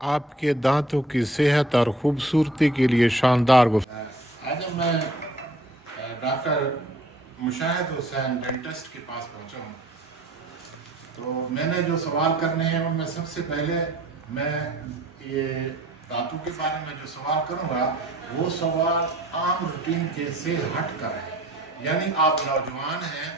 आपके दांतों की सेहत और खूबसूरती के लिए शानदार आज मैं डॉक्टर मुशाहिद हुसैन डेंटिस्ट के पास पहुंचा हूं। तो मैंने जो सवाल करने हैं उनमें सबसे पहले मैं ये दांतों के बारे में जो सवाल करूंगा वो सवाल आम रूटीन के से हट कर है। यानी आप नौजवान हैं,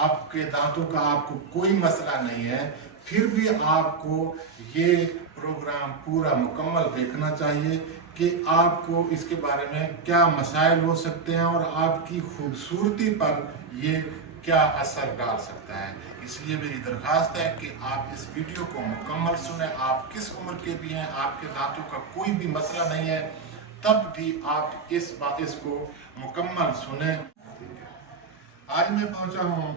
आपके दांतों का आपको कोई मसला नहीं है, फिर भी आपको ये प्रोग्राम पूरा मुकम्मल देखना चाहिए कि आपको इसके बारे में क्या मसाइल हो सकते हैं और आपकी खूबसूरती पर ये क्या असर डाल सकता है। इसलिए मेरी दरख्वास्त है कि आप इस वीडियो को मुकम्मल सुने। आप किस उम्र के भी हैं, आपके दांतों का कोई भी मसला नहीं है, तब भी आप इसको मुकम्मल सुने। आज मैं पहुंचा हूं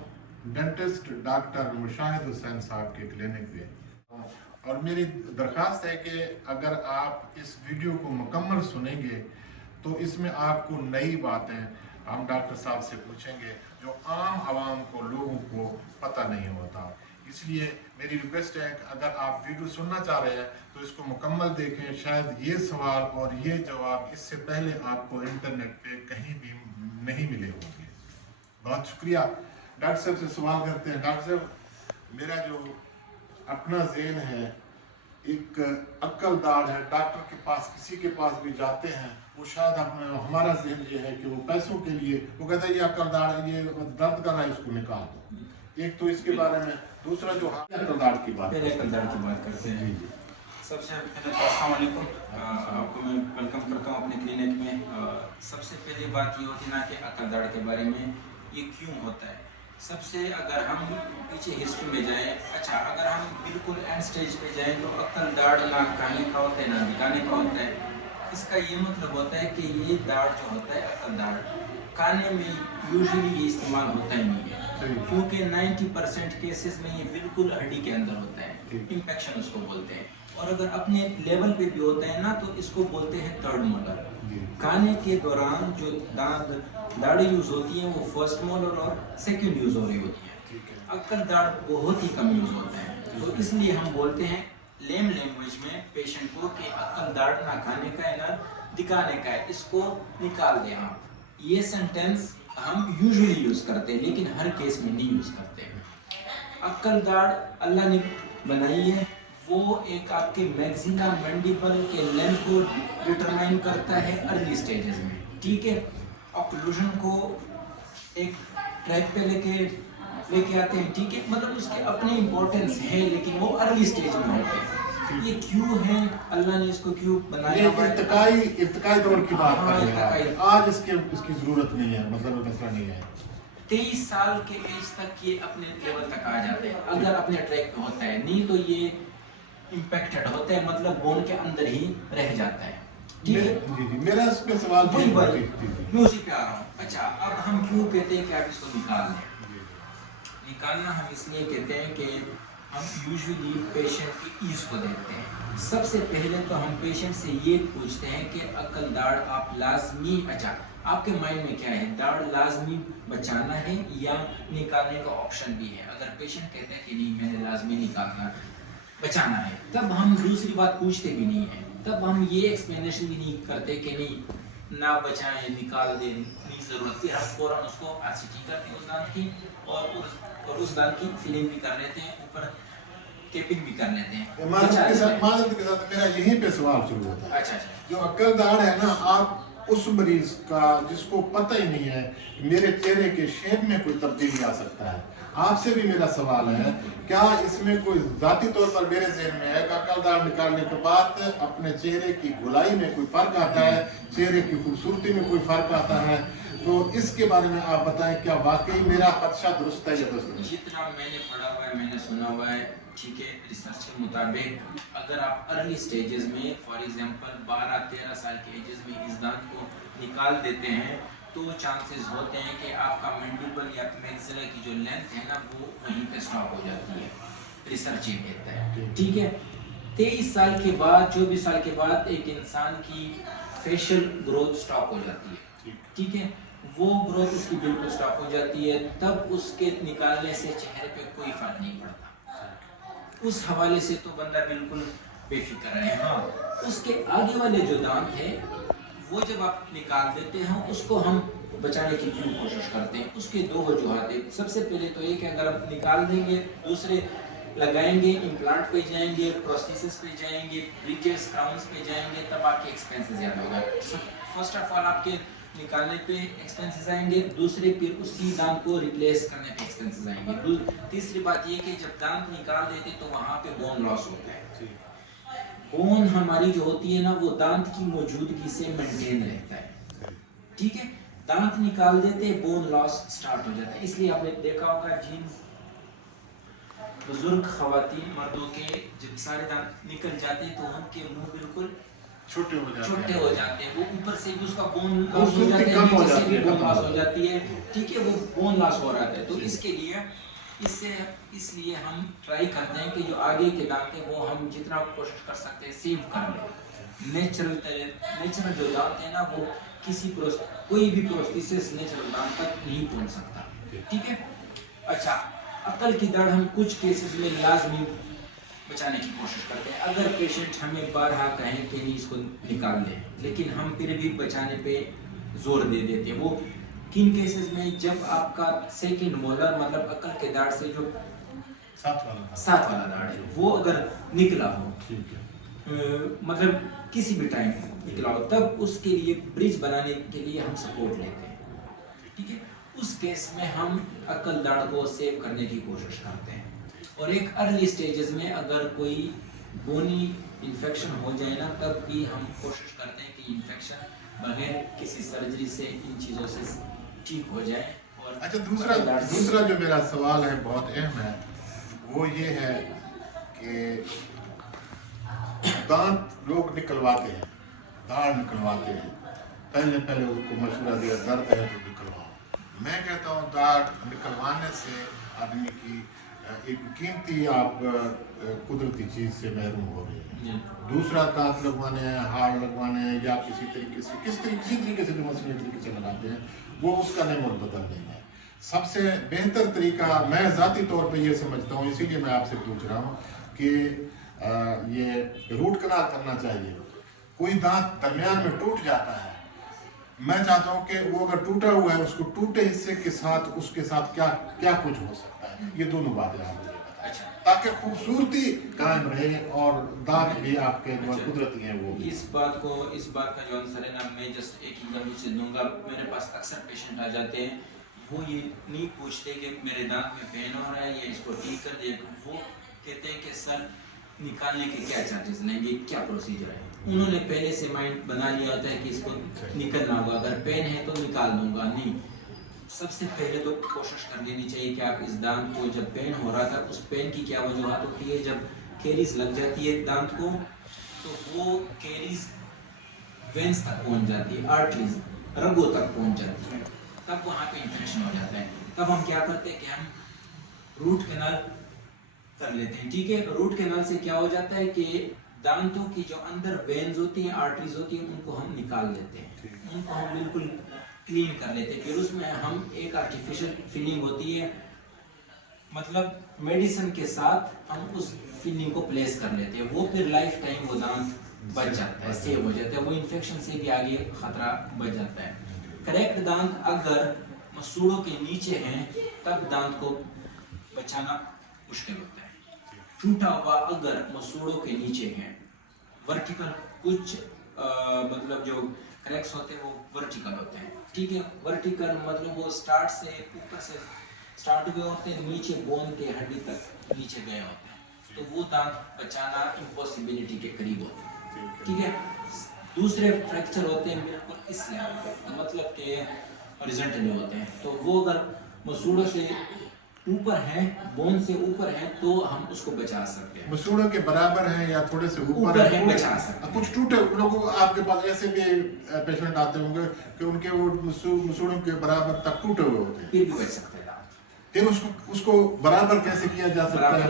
डेंटिस्ट डॉक्टर मुशाहिद हुसैन साहब के क्लिनिक पे, और मेरी दरख्वास्त है कि अगर आप इस वीडियो को मुकम्मल सुनेंगे तो इसमें आपको नई बातें हम डॉक्टर साहब से पूछेंगे जो आम आवाम को, लोगों को पता नहीं होता। इसलिए मेरी रिक्वेस्ट है कि अगर आप वीडियो सुनना चाह रहे हैं तो इसको मुकम्मल देखें। शायद ये सवाल और ये जवाब इससे पहले आपको इंटरनेट पे कहीं भी नहीं मिले होंगे। बहुत शुक्रिया। डॉक्टर साहब से सवाल करते हैं। डॉक्टर साहब, मेरा जो अपना ज़हन है, एक अक्लदार है, डॉक्टर के पास किसी के पास भी जाते हैं, वो शायद हमारा जहन ये है कि वो पैसों के लिए वो कहता है ये अक्लदार है, ये दर्द कर रहा है, इसको निकाल दो। एक तो इसके बारे में, दूसरा जो अक्लदार की बात करते हैं। सबसे पहले तो अस्सलाम वालेकुम, आपको मैं वेलकम करता हूँ अपने क्लिनिक में। सबसे पहली बात ये होती है ना कि अक्लदार के बारे में ये क्यों होता है। सबसे अगर हम पीछे हिस्ट्री में जाएं, अच्छा अगर हम बिल्कुल एंड स्टेज पे जाएं तो अक्ल दाढ़ ना खाने का होता है ना दिखाने का होता है। इसका ये मतलब होता है कि ये दाढ़ जो होता है अक्ल दाढ़ खाने में यूजुअली ये इस्तेमाल होता ही नहीं है, क्योंकि 90% केसेस में ये बिल्कुल हड्डी के अंदर होता है, इन्फेक्शन उसको बोलते हैं। और अगर अपने लेवल पे भी होता है ना तो इसको बोलते हैं थर्ड मोलर। खाने के दौरान जो दाढ़ी यूज होती है वो फर्स्ट मोलर और सेकंड यूज हो रही होती है। अक्ल दाढ़ बहुत ही कम यूज होता है, तो इसलिए हम बोलते हैं लेम लैंग्वेज में पेशेंट को कि अक्ल दाढ़ ना खाने का है ना दिखाने का है, इसको निकाल दें आप। ये सेंटेंस हम यूजुअली यूज करते हैं लेकिन हर केस में नहीं यूज करते। अक्ल दाढ़ अल्लाह ने बनाई है, वो एक आपके मैक्सिमा मैंडिबल के लेंथ को डिटरमाइन करता है अर्ली स्टेजेस में, ठीक है। ऑक्लूजन को एक ट्रैक पे लेके आते हैं, ठीक है, मतलब उसके अपने इम्पोर्टेंस है लेकिन वो अर्ली स्टेज में होते हैं। ये क्यों है, अल्लाह ने इसको क्यों बनाया? इर्तिकाई दौर की बात कर रहे हैं आज, इसकी जरूरत नहीं है, मतलब मसला नहीं है। 23 साल के एज तक ये अपने लेवल तक आ जाते हैं अगर अपने ट्रैक पे होता है, नहीं तो ये इम्पैक्टेड होता है, मतलब बोन के अंदर ही रह जाता है, ठीक है। मेरा इस पे सवाल मैं उसी पे आ रहा हूँ। अच्छा, अब हम क्यों कहते हैं कि आप इसको निकाल लें? निकालना हम इसलिए कहते हैं कि हम यूजुअली पेशेंट की ईज को देखते हैं। सबसे पहले तो हम पेशेंट से ये पूछते हैं कि अक्ल दाढ़ आप लाजमी, अच्छा आपके माइंड में क्या है, दाढ़ लाजमी बचाना है या निकालने का ऑप्शन भी है? अगर पेशेंट कहते हैं कि नहीं मैंने लाजमी निकालना बचाना है, तब हम दूसरी बात पूछते भी नहीं है, तब हम ये एक्सप्लेनेशन भी नहीं करते कि नहीं ना बचाएं, निकाल दें, नहीं ज़रूरत थी। हम फौरन उसको आरसीटी करते हैं उस दांत की, और उस दांत की फिलिंग भी कर लेते हैं, ऊपर केपिंग भी कर लेते हैं। माजरत के साथ मेरा यहीं पे सवाल शुरू होता है। अच्छा, जो अक्ल दाढ़ है ना, आप उस मरीज का जिसको पता ही नहीं है मेरे चेहरे के शेप में कोई तब्दीली आ सकता है, आपसे भी मेरा सवाल है, क्या इसमें कोई जाती तौर पर मेरे ज़हन में है कि अक्ल दाढ़ निकालने के बाद अपने चेहरे की गोलाई में कोई फर्क आता है, चेहरे की खूबसूरती में कोई फर्क आता है? तो इसके बारे में आप बताएं, क्या वाकई मेरा खदशा दुरुस्त है या दुरुस्त नहीं? जितना मैंने पढ़ा हुआ है, मैंने सुना हुआ है, ठीक है, रिसर्च के मुताबिक अगर आप अर्ली स्टेजेस में फॉर एग्जांपल 12-13 साल के एजेस में इस दांत को निकाल देते हैं तो चांसेस होते हैं कि आपका मैंडिबल या मैक्सिला की जो लेंथ है ना वो वहीं पे स्टॉप हो जाती है, रिसर्च ये कहता है, ठीक है। 23 साल के बाद, 24 साल के बाद एक इंसान की फेशियल ग्रोथ स्टॉप हो जाती है, ठीक है, वो ग्रोथ उसकी बिल्कुल स्टॉप हो जाती है, तब उसके निकालने से चेहरे पे कोई फर्क नहीं पड़ता। उस हवाले से तो बंदा बिल्कुल بے فکر رہیں. ہاں اس کے آگے والے جو دانت ہے وہ جب آپ نکال دیتے ہیں اس کو ہم بچانے کی کیوں کوشش کرتے ہیں. اس کے دو وجوہات ہیں. سب سے پہلے تو یہ کہ اگر آپ نکال دیں گے دوسرے لگائیں گے, امپلانٹ پہ جائیں گے, پروستھیسس پہ جائیں گے, بریجز کراؤنس پہ جائیں گے, تب آپ کے ایکسپینسز زیادہ ہوگا. فرسٹ آف آل آپ کے نکالنے پہ ایکسپینسز آئیں گے, دوسرے پھر اسی دانت کو ریپلیس کرنے پہ ایکسپینسز آئیں گے. تیسری بات یہ کہ جب دانت نکال دیتے تو وہاں پہ بون لاس ہوتا ہے. بون ہماری جو ہوتی ہے نا وہ دانت کی موجودگی سے مینٹین رہتا ہے. ٹھیک ہے, دانت نکال دیتے بون لاس سٹارٹ ہو جاتا ہے. اس لیے آپ نے دیکھا ہوگا جن بزرگ خواتین مردوں کے جب سارے دانت نکل جاتے ہیں تو ان کے منہ بالکل چھوٹے ہو جاتے ہیں. وہ اوپر سے بھی اس کا بون لاس ہو جاتا ہے, نیچے سے بھی بون لاس ہو جاتی ہے. ٹھیک ہے, وہ بون لاس ہو رہا ہے. تو اس کے لیے اس لیے ہم ٹرائی کرتے ہیں کہ جو آگے کے دانت ہیں وہ ہم جتنا کوشش کر سکتے ہیں سیو کر لیں. نیچرل جو دانت ہے نا وہ کوئی بھی پروستھیسس نیچرل دانت تک نہیں پہنچ سکتا. ٹھیک ہے. اچھا, عقل کی دڑ ہم کچھ کیسز میں لازمی بچانے کی کوشش کرتے ہیں. اگر پیشنٹ ہمیں بارہا کہیں کہ نہیں اس کو نکال دیں, لیکن ہم پھر بھی بچانے پہ زور دے دیتے ہیں. وہ کن کیسز میں, جب آپ کا سیکنڈ مولر مطلب عقل کے داڑھ سے جو ساتھ والا داڑھ ہے وہ اگر نکلا ہو, مطلب کسی بھی ٹائم نکلا ہو, تب اس کے لیے برج بنانے کے لیے ہم سپورٹ لیتے ہیں. ٹھیک ہے, اس کیس میں ہم عقل داڑھ کو سیو کرنے کی کوشش کرتے ہیں. اور ایک ارلی سٹیجز میں اگر کوئی بونی انفیکشن ہو جائے نا تب بھی ہم کوشش کرتے ہیں کہ انفیکشن بغیر کسی سرجری سے ان چیزوں سے ٹھیک ہو جائے. اور اچھا, دوسرا جو میرا سوال ہے بہت اہم ہے, وہ یہ ہے کہ دانت لوگ نکلواتے ہیں, داڑھ نکلواتے ہیں, پہلے اس کو مشورہ دیا درد ہے تو نکلواؤ. میں کہتا ہوں داڑھ نکلوانے سے آدمی کی ایک قیمتی آپ قدرتی چیز سے محروم ہو رہے ہیں. دوسرا دانت لگوانے ہیں, ہاڑ لگوانے ہیں, یا کسی طریقے سے کسی طریقے سے مصنوعی طریقے سے لگاتے ہیں, وہ اس کا نعمت بدل نہیں ہے. سب سے بہتر طریقہ میں ذاتی طور پہ یہ سمجھتا ہوں, اسی لیے میں آپ سے پوچھ رہا ہوں کہ یہ روٹ کنال کرنا چاہیے. کوئی دانت درمیان میں ٹوٹ جاتا ہے, میں چاہتا ہوں کہ وہ اگر ٹوٹا ہوا ہے اس کو ٹوٹے حصے کے ساتھ کیا کچھ ہو سکتا ہے. یہ دونوں باتیں آپ اچھا, تاکہ خوبصورتی قائم رہے اور دانت بھی آپ کے جو قدرتی ہیں وہ. اس بات کا جو آنسر ہے نا میں جسٹ ایک ہی لفظ سے دوں گا. میرے پاس اکثر پیشنٹ آ جاتے ہیں, وہ یہ نہیں پوچھتے کہ میرے دانت میں پین ہو رہا ہے یا اس کو ٹھیک کر دے. وہ کہتے ہیں کہ سر نکالنے کے کیا چارجز لیں گے, کیا پروسیجر ہے. انہوں نے پہلے سے مائنڈ بنا لیا ہوتا ہے کہ اس کو نکلنا ہوگا, اگر پین ہے تو نکال دوں گا. نہیں, سب سے پہلے تو کوشش کر لینی چاہیے کہ آپ اس دانت کو, جب پین ہو رہا تھا اس پین کی کیا وجوہات ہوتی ہے. جب کیریز لگ جاتی ہے دانت کو تو وہ کیریز وینس تک پہنچ جاتی ہے, آرٹریز رگوں تک پہنچ جاتی ہے, تب وہاں پہ انفیکشن ہو جاتا ہے. تب ہم کیا کرتے ہیں کہ ہم روٹ کینال کر لیتے ہیں. ٹھیک ہے, روٹ کینال سے کیا ہو جاتا ہے کہ دانتوں کی جو اندر وینز ہوتی ہیں, آرٹریز ہوتی ہیں, ان کو ہم نکال لیتے ہیں, ان کو ہم بالکل کلین کر لیتے ہیں. پھر اس میں ہم ایک آرٹیفیشل فلنگ ہوتی ہے, مطلب میڈیسن کے ساتھ ہم اس فلنگ کو پلیس کر لیتے ہیں. وہ پھر لائف ٹائم وہ دانت بچ جاتا ہے, سیو ہو جاتا ہے, وہ انفیکشن سے بھی آگے خطرہ بچ جاتا ہے. کریکٹ دانت اگر مسوڑوں کے نیچے ہیں تب دانت کو بچانا مشکل ہوتا ہے. ٹوٹا ہوا اگر مسوڑوں کے نیچے ہیں, ورٹیکل کچھ مطلب جو کریکس ہوتے ہیں وہ ورٹیکل ہوتے ہیں. ٹھیک ہے, ورٹیکل مطلب وہ سٹارٹ سے اوپر سے سٹارٹ ہوئے ہوتے ہیں, نیچے بون کے ہڈی تک نیچے گئے ہوتے ہیں, تو وہ دانت بچانا امپاسبلٹی کے قریب ہوتا ہے. ٹھیک ہے, دوسرے فریکچر ہوتے ہیں بالکل اس لیول پہ, مطلب کہ ہاریزونٹلی ہوتے ہیں, تو وہ اگر مسوڑوں سے اوپر ہیں, بون سے اوپر ہیں, تو ہم اس کو بچا سکتے ہیں. مسوڑوں کے برابر ہیں یا تھوڑے سے اوپر ہیں, بچا سکتے ہیں. کچھ ٹوٹے لوگوں, آپ کے پاس ایسے بھی پیشنٹ آتے ہوں گے کہ ان کے وہ مسوڑوں کے برابر تک ٹوٹے ہوئے ہوتے ہیں, پھر بھی بچ سکتے ہیں. پھر اس کو برابر کیسے کیا جا سکتا ہے؟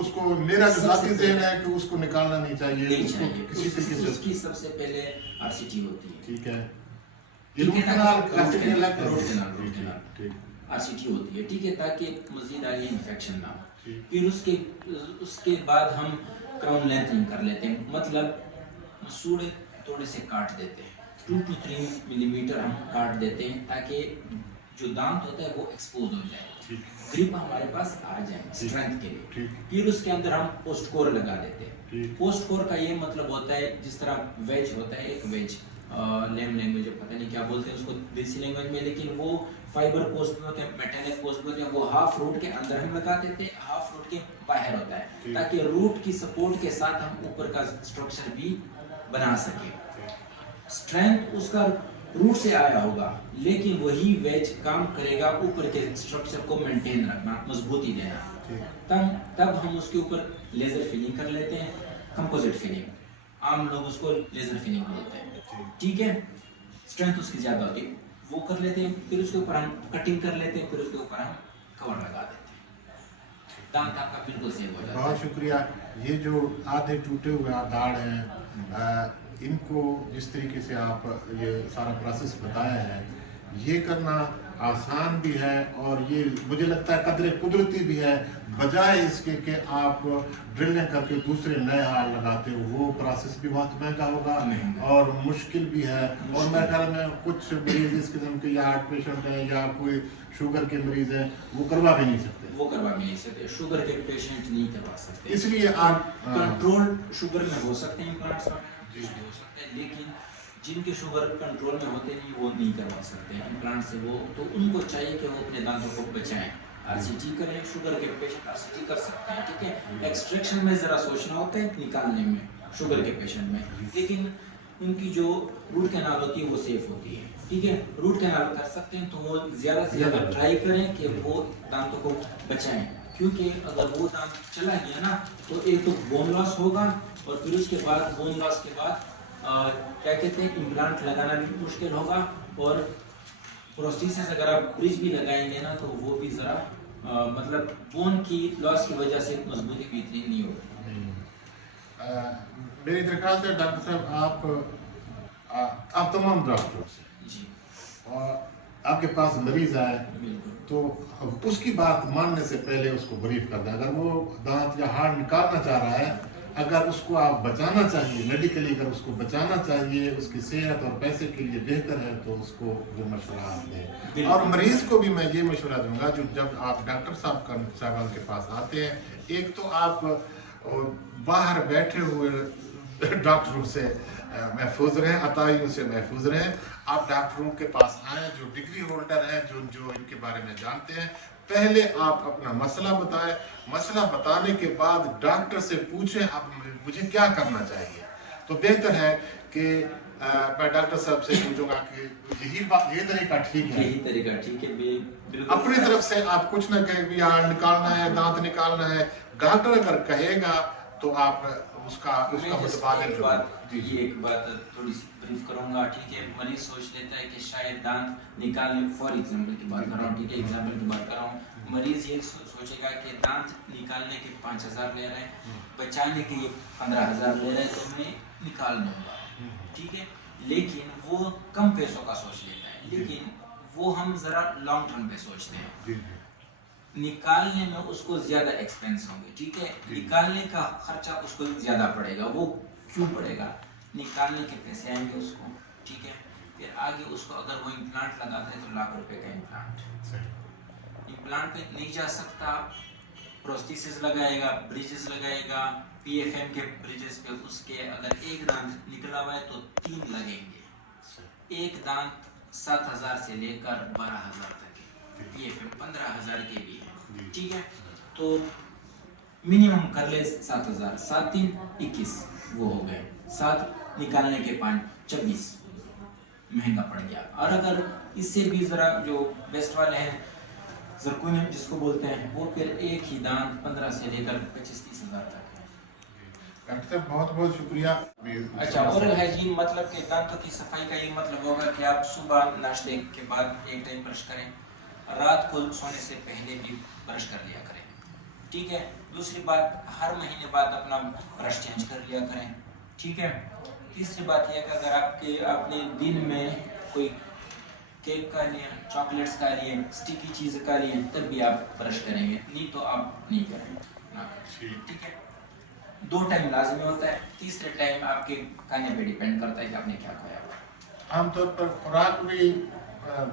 اس کو میرا جو ذاتی ذہن ہے کہ اس کو نکالنا نہیں چاہیے, کسی طریقے سے. اس کی سب سے پہلے RCT ہوتی ہے. ٹھیک ہے, RCT ہوتی ہے. ٹھیک ہے, تاکہ مزید آگے انفیکشن نہ ہو. फिर उसके बाद हम क्राउन लेंथनिंग कर लेते हैं, मतलब मसूड़े थोड़े से काट देते हैं, 2 to 3 मिलीमीटर हम काट देते हैं ताकि जो दांत होता है वो एक्सपोज हो जाए, ग्रिप हमारे पास आ जाए स्ट्रेंथ के लिए। फिर उसके अंदर हम पोस्ट कोर लगा देते हैं। पोस्ट कोर का ये मतलब होता है, जिस तरह वेज होता है, एक वेज नेम लैंग्वेज पता नहीं क्या बोलते हैं उसको देसी लैंग्वेज में, लेकिन वो फाइबर पोस्ट भी होते हैं, मेटेलिक पोस्ट भी होते हैं, वो हाफ रूट के अंदर हम लगा देते हैं, हाफ रूट के बाहर होता है, ताकि रूट की सपोर्ट के साथ हम ऊपर का स्ट्रक्चर भी बना सके। स्ट्रेंथ उसका रूट से आया होगा, लेकिन वही वेज काम करेगा ऊपर के स्ट्रक्चर को मेंटेन रखना, मजबूती देना। तब हम उसके ऊपर लेजर फिलिंग कर लेते हैं, कंपोजिट फिलिंग, आम लोग उसको लेजर फिलिंग बोलते हैं, ठीक है। स्ट्रेंथ उसकी ज्यादा होती है, वो कर लेते हैं, फिर उसके ऊपर हम कटिंग कर लेते हैं, फिर उसके ऊपर हम कवर लगा देते हैं, दांत आपका बिल्कुल सेव हो जाता है। बहुत शुक्रिया। ये जो आधे टूटे हुए दाढ़ हैं, इनको जिस तरीके से आप ये सारा प्रोसेस बताया है, ये करना आसान भी है और ये मुझे लगता है कदरे कुदरती भी है, बजाय इसके कि आप ड्रिलिंग करके दूसरे नए हाल लगाते हो। वो प्रोसेस भी बहुत महंगा होगा और मुश्किल भी है। और मेरे ख्याल में कुछ मरीज इस किस्म के या हार्ट पेशेंट हैं या कोई शुगर के मरीज हैं, वो करवा भी नहीं सकते। वो करवा भी नहीं सकते, शुगर के पेशेंट नहीं करवा सकते, इसलिए आप कंट्रोल शुगर में हो सकते हैं इम्प्लांट्स हो सकते हैं, लेकिन जिनके शुगर कंट्रोल में होते नहीं वो नहीं करवा सकते हैं इम्प्लांट से। वो तो उनको चाहिए कि वो अपने दांतों को बचाएं, RCT करें। शुगर के पेशेंट RCT कर सकते हैं, ठीक है। एक्सट्रैक्शन में ज़रा सोचना होता है, निकालने में शुगर के पेशेंट में, लेकिन उनकी जो रूट कैनाल होती है वो सेफ होती है, ठीक है। रूट कैनाल कर सकते हैं तो वो ज़्यादा से ज़्यादा ट्राई करें कि वो दांतों को बचाएं, क्योंकि अगर वो दांत चला गया ना तो एक तो बोन लॉस होगा और फिर उसके बाद बोन लॉस के बाद क्या कहते हैं इम्प्लांट लगाना भी मुश्किल होगा, और प्रोस्थेसिस अगर आप ब्रिज भी लगाएंगे ना तो वो भी ज़रा मतलब बोन की लॉस की वजह से मजबूती भी इतनी नहीं होगी। मेरी दरख्वास्त है डॉक्टर साहब, आप तमाम डॉक्टर से जी, और आपके पास मरीज आए तो उसकी बात मानने से पहले उसको ब्रीफ कर दें। अगर वो दांत या हाड़ निकालना चाह रहा है, अगर उसको आप बचाना चाहिए मेडिकली, अगर उसको बचाना चाहिए, उसकी सेहत और पैसे के लिए बेहतर है तो उसको वो मशवरा आप दें। और मरीज को भी मैं ये मशवरा दूंगा, जो जब आप डॉक्टर साहब के पास आते हैं, एक तो आप बाहर बैठे हुए डॉक्टरों से महफूज रहें, अताइयों से महफूज रहें। आप डॉक्टरों के पास आएँ जो डिग्री होल्डर हैं, जो इनके बारे में जानते हैं। पहले आप अपना मसला बताएं, मसला बताने के बाद डॉक्टर से पूछें आप मुझे क्या करना चाहिए। तो बेहतर है कि मैं डॉक्टर साहब से पूछूंगा कि ये तरीका ठीक है, यही तरीका ठीक है। अपनी तरफ से आप कुछ ना कहें भी हाड़ निकालना है, दांत निकालना है। डॉक्टर अगर कहेगा तो आप उसका एक बात थोड़ी सी ब्रीफ करूंगा, ठीक है। मरीज सोच लेता है कि शायद दांत निकालने, फॉर एग्जांपल की बात कर रहा हूँ, ठीक है, एग्जांपल की बात कर रहा हूँ। मरीज ये सोचेगा कि दांत निकालने के 5,000 ले रहे हैं, बचाने के ये 15,000 ले रहे हैं, तो मैं निकाल दूंगा, ठीक है। लेकिन वो कम पैसों का सोच लेता है, लेकिन वो हम जरा लॉन्ग टर्म पे सोचते हैं। निकालने में उसको ज्यादा एक्सपेंस होंगे, ठीक है। निकालने का खर्चा उसको ज्यादा पड़ेगा। वो क्यों पड़ेगा? निकालने के पैसे आएंगे उसको, ठीक है। फिर आगे उसको अगर वो इम्प्लांट लगाता है तो लाख रुपए का इम्प्लांट पे नहीं जा सकता, प्रोस्थेसिस लगाएगा, ब्रिजेस लगाएगा, PFM के ब्रिजेस पे उसके अगर एक दांत निकला हुआ है तो 3 लगेंगे। एक दांत 7,000 से लेकर 12,000 तक है, PFM 15,000 के भी है, ठीक है। तो मिनिमम कर ले 7,000, 7 3 21 वो हो गए, 7 निकालने के 5 24 महंगा पड़ गया। और अगर इससे भी जरा जो बेस्ट वाले हैं ज़रकूनियम जिसको बोलते हैं, वो फिर एक ही दांत 15 से लेकर 25-30 हज़ार तक है। डॉक्टर साहब बहुत बहुत शुक्रिया। अच्छा, ओरल हाइजीन मतलब कि दांतों की सफाई का ये मतलब होगा कि आप सुबह नाश्ते के बाद एक टाइम ब्रश करें, रात को सोने से पहले भी ब्रश कर लिया करें, ठीक है। दूसरी बात, हर महीने बाद अपना ब्रश चेंज कर लिया करें, ठीक है। तीसरी बात यह कि अगर आपने दिन में कोई केक का लिए, चॉकलेट्स का लिए, स्टिकी चीज़ का लिए, तब भी आप ब्रश करेंगे, नहीं तो आप नहीं करेंगे ना। ठीक है, 2 टाइम लाजमी होता है, तीसरे टाइम आपके खाने पे डिपेंड करता है कि आपने क्या खाया हुआ। आमतौर पर खुराक भी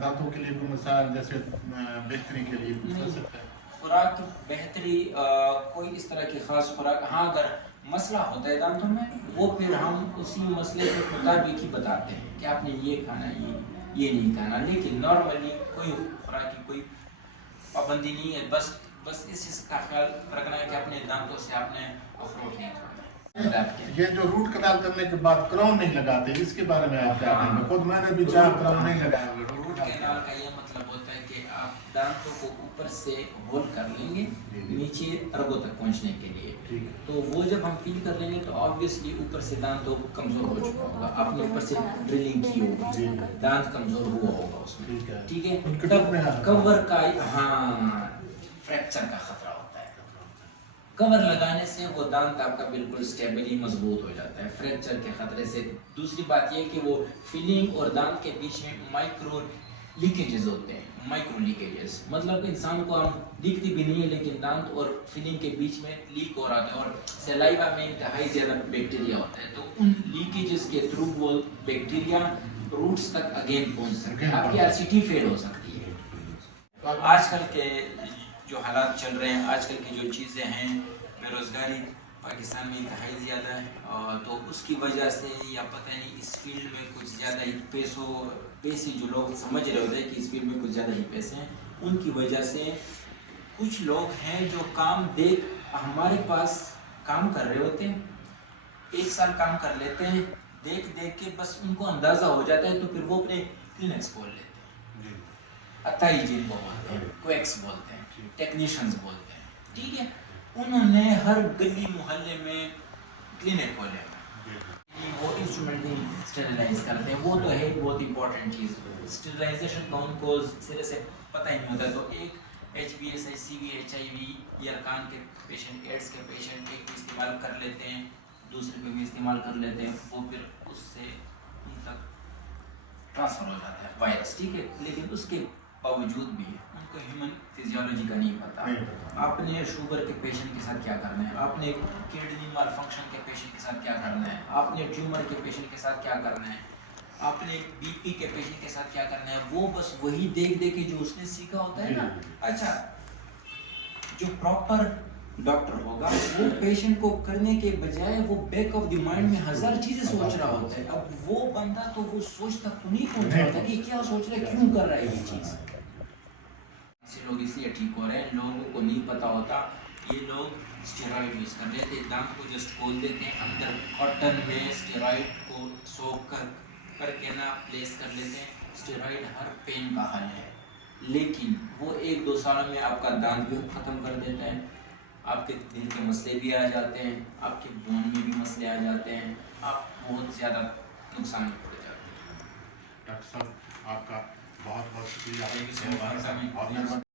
दांतों के लिए कोई मिसाल जैसे बेहतरी के लिए कुछ हो सकता है? खुराक की बेहतरी कोई इस तरह की ख़ास खुराक, हाँ अगर मसला होता है दांतों में, वो फिर हम उसी मसले के मुताबिक ही बताते हैं कि आपने ये खाना, ये नहीं खाना। लेकिन नॉर्मली कोई खुराक की कोई पाबंदी नहीं है, बस इस चीज़ का ख्याल रखना है कि अपने दांतों से आपने अखरोट नहीं खाना। ये जो रूट कनाल करने के बाद क्राउन नहीं लगाते, इसके बारे में आप क्या कहेंगे? खुद मैंने भी चार क्राउन नहीं लगाया। रूट कैनाल का ये मतलब होता है कि आप दांतों को ऊपर से होल कर लेंगे नीचे रगों तक पहुंचने के लिए। तो वो जब हम फील कर लेंगे तो ऑब्वियसली ऊपर से दांत तो कमजोर हो चुका होगा, आपने ऊपर से ड्रिलिंग की होगी, दांत कमजोर हुआ होगा उसमें। ठीक है, तब कवर का फ्रैक्चर का खतरा होता है। कवर लगाने से वो दांत आपका बिल्कुल स्टेबली मजबूत हो जाता है फ्रैक्चर के खतरे से। दूसरी बात ये कि वो फिलिंग और दांत के बीच में माइक्रो लीकेजेस होते हैं। माइक्रो लीकेजेस मतलब इंसान को हम दिखती भी नहीं है, लेकिन दांत और फिलिंग के बीच में लीक हो रहा है और सलाइवा में इंतहाई ज़्यादा बैक्टीरिया होता है, तो उन लीकेजेस के थ्रू वो बैक्टीरिया रूट्स तक अगेन पहुंच सकते हैं, आपकी RCT फेल हो सकती है। आजकल के जो हालात चल रहे हैं, आजकल की जो चीज़ें हैं, बेरोज़गारी पाकिस्तान में इंतहाई ज़्यादा है, तो उसकी वजह से या पता नहीं इस फील्ड में कुछ ज़्यादा ही पैसे जो लोग समझ रहे होते हैं कि इस फील्ड में कुछ ज़्यादा ही पैसे हैं, उनकी वजह से कुछ लोग हैं जो काम देख हमारे पास काम कर रहे होते हैं, 1 साल काम कर लेते हैं, देख के बस उनको अंदाज़ा हो जाता है, तो फिर वो अपने क्लिनिक्स खोल लेते हैं, अताई जिनको बोलते हैं, क्वेक्स बोलते हैं, टेक्नीशियंस बोलते हैं। ठीक है, उन्होंने हर गली मोहल्ले में क्लिनिक खोले, वो इंस्ट्रूमेंट स्टेरिलाइज करते हैं, वो तो है बहुत इंपॉर्टेंट चीज़। स्टेरिलाइजेशन का उनको सिरे से पता ही नहीं होता, तो एक HBS, HCV, HIV या कान के पेशेंट, एड्स के पेशेंट एक भी इस्तेमाल कर लेते हैं, दूसरे पे भी इस्तेमाल कर लेते हैं, वो फिर उससे उन तक ट्रांसफ़र हो जाता है वायरस। ठीक है, लेकिन उसके बावजूद भी उनको ह्यूमन फिजियोलॉजी का नहीं पता। आपने शुगर के पेशेंट के साथ क्या करना है, आपने किडनी माल फंक्शन के पेशेंट के साथ क्या करना है, आपने ट्यूमर के पेशेंट के साथ क्या करना है, आपने BP के पेशेंट के साथ क्या करना है, वो बस वही देख के जो उसने सीखा होता है ना। अच्छा, जो प्रॉपर डॉक्टर होगा वो पेशेंट को करने के बजाय वो बैक ऑफ द माइंड में 1000 चीज़ें सोच रहा होता है। अब वो बंदा तो वो सोच तक तो नहीं पहुंच रहा होता कि क्या सोच रहा है, क्यों कर रहा है ये चीज़। ऐसे लोग इसलिए ठीक हो रहे हैं, लोगों को नहीं पता होता, ये लोग स्टेरॉइड यूज़ कर रहे थे, दांत को जस्ट खोल देते हैं, अंदर कॉटन में स्टेरॉइड को सोख करके ना प्लेस कर लेते हैं। स्टेरॉइड हर पेन का हल है, लेकिन वो 1-2 सालों में आपका दांत भी ख़त्म कर देता है, आपके दिल के मसले भी आ जाते हैं, आपके बोन में भी मसले आ जाते हैं, आप बहुत ज़्यादा नुकसान में पड़ जाते हैं। डॉक्टर साहब आपका बहुत बहुत शुक्रिया। Thank you so much.